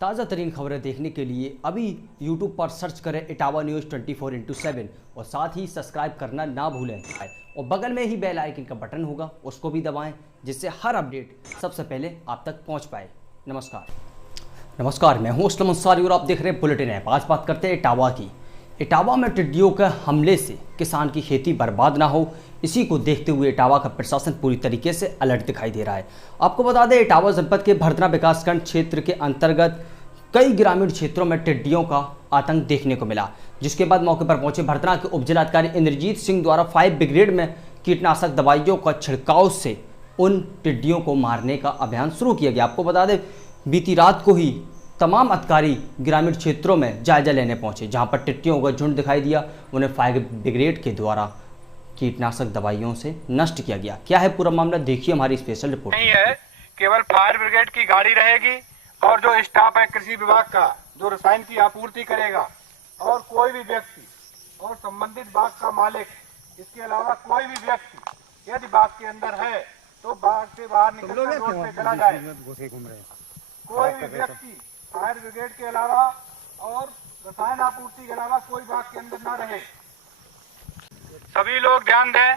ताज़ा तरीन खबरें देखने के लिए अभी YouTube पर सर्च करें इटावा न्यूज़ 24/7 और साथ ही सब्सक्राइब करना ना भूलें और बगल में ही बेल आइकन का बटन होगा उसको भी दबाएं जिससे हर अपडेट सबसे पहले आप तक पहुंच पाए। नमस्कार, मैं हूं असलम अंसारी और आप देख रहे हैं बुलेटिन ऐप। आज बात करते हैं इटावा की। इटावा में टिड्डियों के हमले से किसान की खेती बर्बाद ना हो, इसी को देखते हुए इटावा का प्रशासन पूरी तरीके से अलर्ट दिखाई दे रहा है। आपको बता दें, इटावा जनपद के भरतना विकासखंड क्षेत्र के अंतर्गत कई ग्रामीण क्षेत्रों में टिड्डियों का आतंक देखने को मिला, जिसके बाद मौके पर पहुंचे भरतना के उपजिलाधिकारी इंद्रजीत सिंह द्वारा 5 ब्रिगेड में कीटनाशक दवाइयों का छिड़काव से उन टिड्डियों को मारने का अभियान शुरू किया गया। आपको बता दें, बीती रात को ही तमाम अधिकारी ग्रामीण क्षेत्रों में जायजा लेने पहुंचे, जहां पर टिड्डियों का झुंड दिखाई दिया। उन्हें फायर ब्रिगेड के द्वारा कीटनाशक दवाइयों से नष्ट किया गया। क्या है पूरा मामला, देखिए हमारी स्पेशल रिपोर्ट। नहीं है, केवल फायर ब्रिगेड की गाड़ी रहेगी और जो स्टाफ है कृषि विभाग का जो रसायन की आपूर्ति करेगा, और कोई भी व्यक्ति और संबंधित बाग का मालिक, इसके अलावा कोई भी व्यक्ति यदि बाग के अंदर है तो बाग से बाहर निकलकर रोड पे चला जाए। कोई भी व्यक्ति फायर ब्रिगेड के अलावा और रसायन आपूर्ति के अलावा कोई बाग के अंदर ना रहे। सभी लोग ध्यान दें,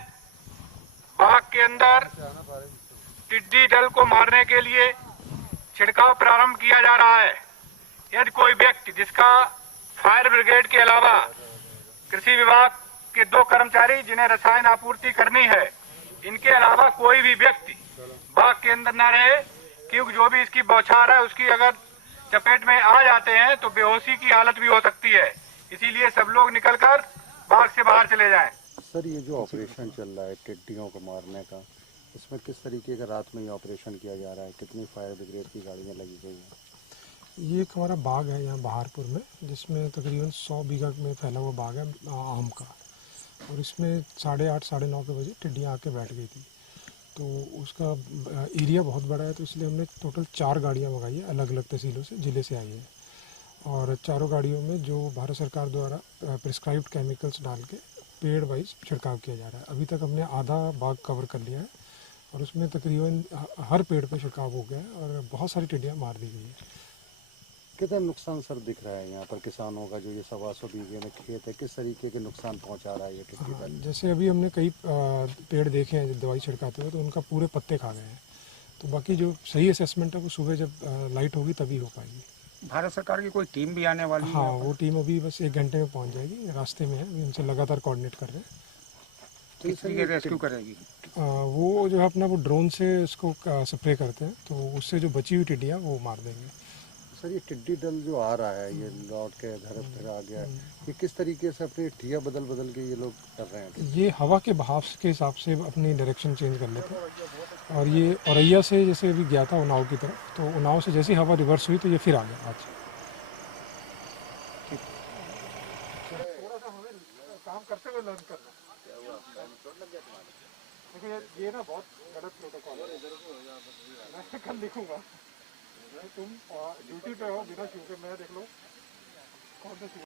बाग के अंदर टिड्डी दल को मारने के लिए छिड़काव प्रारंभ किया जा रहा है। यदि कोई व्यक्ति जिसका फायर ब्रिगेड के अलावा कृषि विभाग के 2 कर्मचारी जिन्हें रसायन आपूर्ति करनी है, इनके अलावा कोई भी व्यक्ति बाग के अंदर न रहे, क्योंकि जो भी इसकी बौछार है उसकी अगर चपेट में आ जाते हैं तो बेहोशी की हालत भी हो सकती है। इसीलिए सब लोग निकलकर बाग से बाहर चले जाएं। सर, ये जो ऑपरेशन चल रहा है टिड्डियों को मारने का, इसमें किस तरीके का रात में ये ऑपरेशन किया जा रहा है? कितनी फायर ब्रिगेड की गाड़ियाँ लगी गई हैं? ये एक हमारा बाग है यहाँ बहारपुर में, जिसमें तकरीबन 100 बीघा में फैला हुआ बाग है आम का, और इसमें 8:30 साढ़े 9 के बजे टिड्डियाँ आके बैठ गई थी। तो उसका एरिया बहुत बड़ा है, तो इसलिए हमने टोटल 4 गाड़ियाँ मंगाई है, अलग अलग तहसीलों से, ज़िले से आई है, और चारों गाड़ियों में जो भारत सरकार द्वारा प्रिस्क्राइब्ड केमिकल्स डाल के पेड़ वाइज छिड़काव किया जा रहा है। अभी तक हमने आधा बाग कवर कर लिया है और उसमें तकरीबन हर पेड़ पे छिड़काव हो गया है और बहुत सारी टिड्डियाँ मार दी गई है। कितना नुकसान सर दिख रहा है यहाँ पर किसानों का? जो ये 125 बीघे में खेत है, किस तरीके के नुकसान पहुँचा रहा है ये टिड्डी दल? जैसे अभी हमने कई पेड़ देखे हैं जब दवाई छिड़काते हुए, तो उनका पूरे पत्ते खा गए हैं। तो बाकी जो सही असेसमेंट है वो सुबह जब लाइट होगी तभी हो पाएगी। भारत सरकार की कोई टीम भी आने वाली है? हाँ, वो टीम अभी बस 1 घंटे में पहुँच जाएगी, रास्ते में है, अभी उनसे लगातार कोऑर्डिनेट कर रहे हैं। किस तरीके रेस्क्यू करेगी? वो जो है अपना वो ड्रोन से उसको स्प्रे करते हैं, तो उससे जो बची हुई टिड्डियाँ वो मार देंगे। सर, ये टिड्डी दल जो आ रहा है, ये लौट के घर फिर आ गया है, ये किस तरीके से अपनी ठिया बदल बदल के ये लोग कर रहे हैं? ये हवा के बहाव के हिसाब से अपनी डायरेक्शन चेंज कर लेते हैं, और ये औरैया से जैसे अभी गया था उन्नाव की तरफ, तो उन्नाव से जैसी हवा रिवर्स हुई तो ये फिर आ गया आज। काम करते हुए लर्न करना। देखिए, ये ना बहुत गलत प्रोटोकॉल है, मैं कल लिखूंगा। तुम ड्यूटी पे हो, बिना शू के, मैं देख लो कौन सा शू।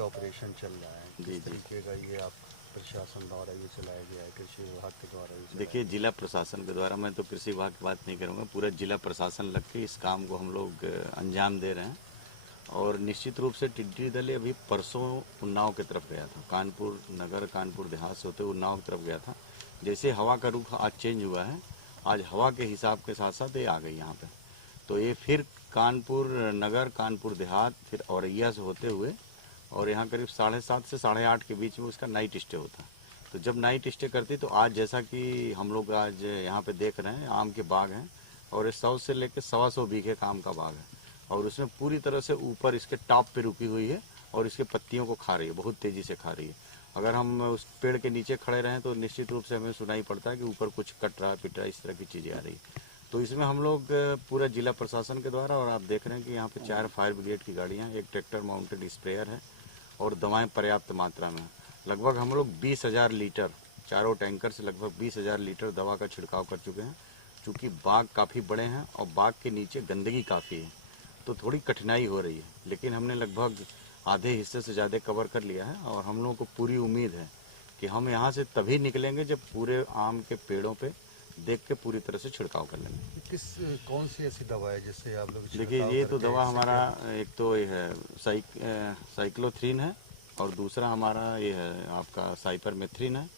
ऑपरेशन चल रहा है, किस तरीके का ये आप प्रशासन द्वारा ये चलाया गया है, कृषि विभाग के द्वारा ये देखिए, जिला प्रशासन के द्वारा, मैं तो कृषि विभाग की बात नहीं करूँगा, पूरा जिला प्रशासन लग के इस काम को हम लोग अंजाम दे रहे हैं। और निश्चित रूप से टिड्डी दल अभी परसों उन्नाव की तरफ गया था, कानपुर नगर कानपुर देहात से होते उन्नाव की तरफ गया था। जैसे हवा का रुख आज चेंज हुआ है, आज हवा के हिसाब के साथ साथ ये आ गई यहाँ पे, तो ये फिर कानपुर नगर कानपुर देहात फिर औरैया से होते हुए और यहाँ करीब 7:30 से 8:30 के बीच में उसका नाइट स्टे होता है। तो जब नाइट स्टे करती तो आज जैसा कि हम लोग आज यहाँ पे देख रहे हैं, आम के बाग हैं और ये 100 से लेकर 125 बीघे का आम का बाग है और उसमें पूरी तरह से ऊपर इसके टॉप पे रुकी हुई है और इसके पत्तियों को खा रही है, बहुत तेज़ी से खा रही है। अगर हम उस पेड़ के नीचे खड़े रहें तो निश्चित रूप से हमें सुनाई पड़ता है कि ऊपर कुछ कट रहा है, पिट रहा है, इस तरह की चीज़ें आ रही है। तो इसमें हम लोग पूरा जिला प्रशासन के द्वारा, और आप देख रहे हैं कि यहाँ पे 4 फायर ब्रिगेड की गाड़ियाँ, एक ट्रैक्टर माउंटेड स्प्रेयर है और दवाएं पर्याप्त मात्रा में। लगभग हम लोग 20,000 लीटर, चारों टैंकर से लगभग 20,000 लीटर दवा का छिड़काव कर चुके हैं। चूँकि बाग काफ़ी बड़े हैं और बाग के नीचे गंदगी काफ़ी है तो थोड़ी कठिनाई हो रही है, लेकिन हमने लगभग आधे हिस्से से ज़्यादा कवर कर लिया है और हम लोगों को पूरी उम्मीद है कि हम यहाँ से तभी निकलेंगे जब पूरे आम के पेड़ों पे देख के पूरी तरह से छिड़काव कर लेंगे। कौन सी ऐसी दवा है जिससे आप लोग देखिए, ये तो दवा हमारा एक तो ये है साइक्लोथ्रीन है और दूसरा हमारा ये है आपका साइपरमेथ्रिन है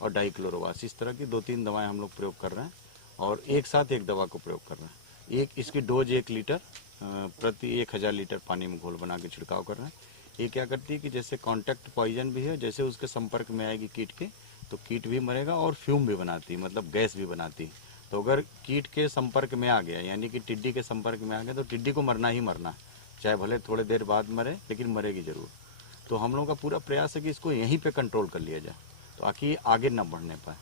और डाइक्लोरोवास। इस तरह की 2-3 दवाएं हम लोग प्रयोग कर रहे हैं और एक साथ एक दवा को प्रयोग कर रहे हैं। एक इसकी डोज 1 लीटर प्रति 1000 लीटर पानी में घोल बना के छिड़काव कर रहे हैं। ये क्या करती है कि जैसे कॉन्टैक्ट पॉइजन भी है, जैसे उसके संपर्क में आएगी कीट के तो कीट भी मरेगा और फ्यूम भी बनाती है, मतलब गैस भी बनाती है। तो अगर कीट के संपर्क में आ गया, यानी कि टिड्डी के संपर्क में आ गया, तो टिड्डी को मरना ही मरना है, चाहे भले थोड़े देर बाद मरे, लेकिन मरेगी जरूर। तो हम लोगों का पूरा प्रयास है कि इसको यहीं पे कंट्रोल कर लिया जाए तो आखिर आगे न बढ़ने पाए,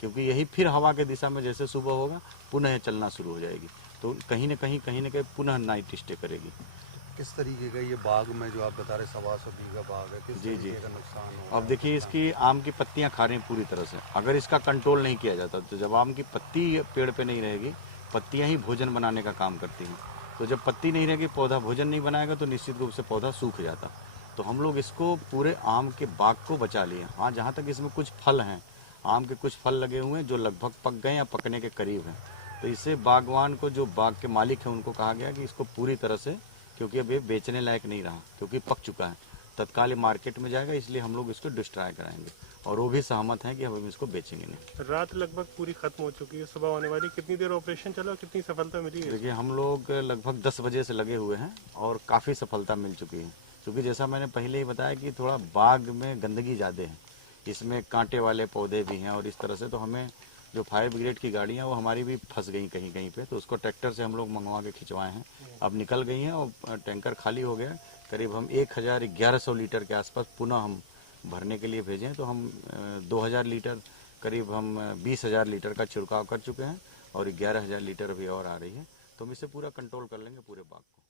क्योंकि यही फिर हवा के दिशा में जैसे सुबह होगा पुनः चलना शुरू हो जाएगी, तो कहीं न कहीं पुनः नाइट स्टे करेगी। किस तरीके का ये बाग में जो आप बता रहे 125 बीघा बाग है, किस जी, तरीके का नुकसान हो? अब देखिए, इसकी आम की पत्तियां खा रही हैं पूरी तरह से। अगर इसका कंट्रोल नहीं किया जाता तो जब आम की पत्ती पेड़ पे नहीं रहेगी, पत्तियां ही भोजन बनाने का काम करती हैं, तो जब पत्ती नहीं रहेगी, पौधा भोजन नहीं बनाएगा तो निश्चित रूप से पौधा सूख जाता। तो हम लोग इसको पूरे आम के बाग को बचा लिए। हाँ, जहाँ तक इसमें कुछ फल हैं, आम के कुछ फल लगे हुए हैं जो लगभग पक गए या पकने के करीब हैं, तो इससे बागवान को, जो बाग के मालिक हैं, उनको कहा गया कि इसको पूरी तरह से, क्योंकि अब ये बेचने लायक नहीं रहा, क्योंकि पक चुका है, तत्काल मार्केट में जाएगा, इसलिए हम लोग इसको डिस्ट्रॉय कराएंगे और वो भी सहमत हैं कि हम इसको बेचेंगे नहीं। रात लगभग पूरी खत्म हो चुकी है, सुबह होने वाली। कितनी देर ऑपरेशन चला, कितनी सफलता मिली है? देखिए, हम लोग लगभग 10 बजे से लगे हुए हैं और काफ़ी सफलता मिल चुकी है, क्योंकि जैसा मैंने पहले ही बताया कि थोड़ा बाग में गंदगी ज़्यादा है, इसमें कांटे वाले पौधे भी हैं और इस तरह से, तो हमें जो फायर ब्रिगेड की गाड़ियाँ वो हमारी भी फंस गई कहीं कहीं पे, तो उसको ट्रैक्टर से हम लोग मंगवा के खिंचवाए हैं, अब निकल गई हैं और टैंकर खाली हो गया। करीब हम 1100 लीटर के आसपास पुनः हम भरने के लिए भेजें, तो हम 2000 लीटर, करीब हम 20,000 लीटर का छिड़काव कर चुके हैं और 11,000 लीटर अभी और आ रही है, तो हम इसे पूरा कंट्रोल कर लेंगे पूरे बाग को।